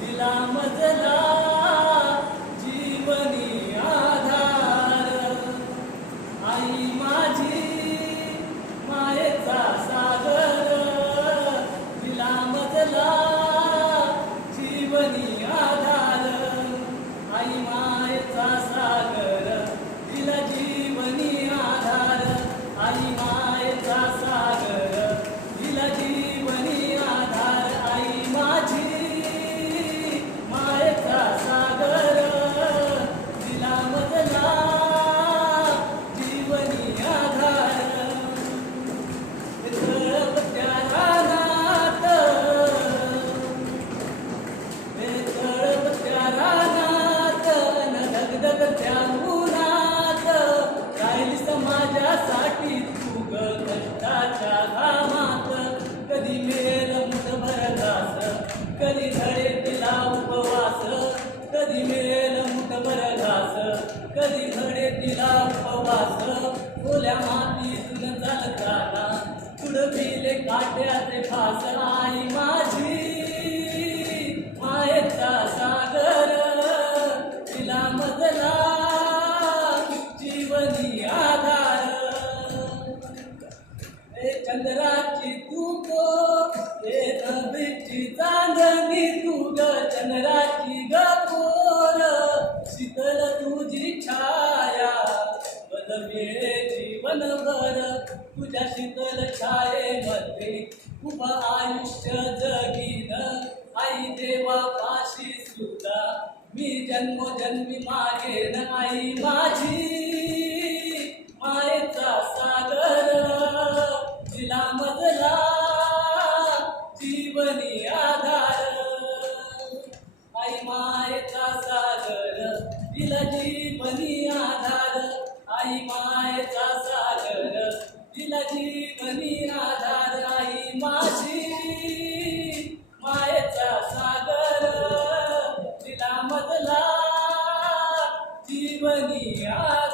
दिला मजला. मेल घास कधी घडे तिला पवास ओल्या मातीतून चालताना तुडविले काट्याचे फास. आई माझी मायेचा सागर तिला मजला जीवनी आधार. हे चंद्राची तू तो हे नभीची चांदणी तू ग. चंद्रा जीवनभर तुझ्या शीतल छायेमध्ये खूप आयुष्य जगीन. आई देवा काशी सुद्धा मी जन्मोजन्मी मागेन आई माझी. मायेचा सागर तिला मजला जीवनी आधार. आई मायेचा सागर तिला जीवनी आधार. आई मायेचा दिला जीवनी आधार आई माझी मायेचा सागर तिला मधला जीवनी आधार